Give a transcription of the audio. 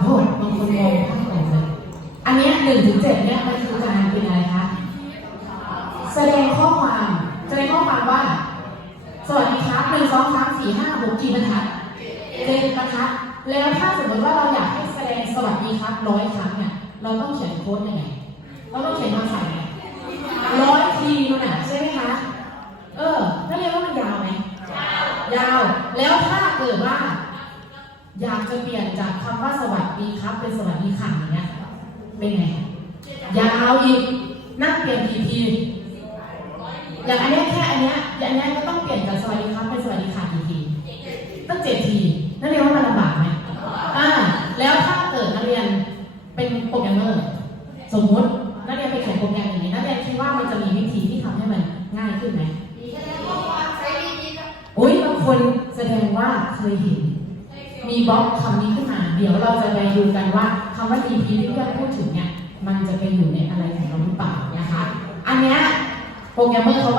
โอ้บางคนงงทั้งหมดเลยอันนี้หนึ่งถึงเจ็ดเนี่ยมันคือการเป็นอะไรคะ แสดงข้อความ แสดงข้อความว่า สวัสดีครับหนึ่งสองสามสี่ห้าหกกี่บรรทัดเจ็ดบรรทัด แล้วถ้าสมมติว่าเราอยากให้แสดงสวัสดีครับร้อยครั้งเนี่ยเราต้องเขียนโค้ดยังไงเราต้องเขียนคำสั่งไงร้อยทีนู่นน่ะใช่ไหมคะ เออนักเรียนว่ามันยาวไหมยาว แล้วถ้าเกิดว่า อยากจะเปลี่ยนจากคำว่าสวัสดีครับ เป็นสวัสดีค่ะอย่างเงี้ยเป็นไงยาวอีกนั่งเปลี่ยนทีทีอย่างอันเนี้ยแค่อันเนี้ยอย่างอันเนี้ยก็ต้องเปลี่ยนจากสวัสดีครับเป็นสวัสดีค่ะทีทีตั้งเจ็ดทีนักเรียนว่ามันลำบากไหมอ่าแล้วถ้าเกิดนักเรียนเป็นโปรแกรมเมอร์สมมุตินักเรียนไปเขียนโปรแกรมอย่างนี้นักเรียนคิดว่ามันจะมีวิธีที่ทำให้มันง่ายขึ้นไหมอุ้ยบางคนแสดงว่าเคยเห็น มีบล็อกคำนี้ขึ้นมา เดี๋ยวเราจะไปดูกันว่าคำว่า DP ที่เพื่อนพูดถึงเนี่ย มันจะไปอยู่ในอะไรของเราหรือเปล่านะคะ อันเนี้ยโปรแกรมเมอร์เขา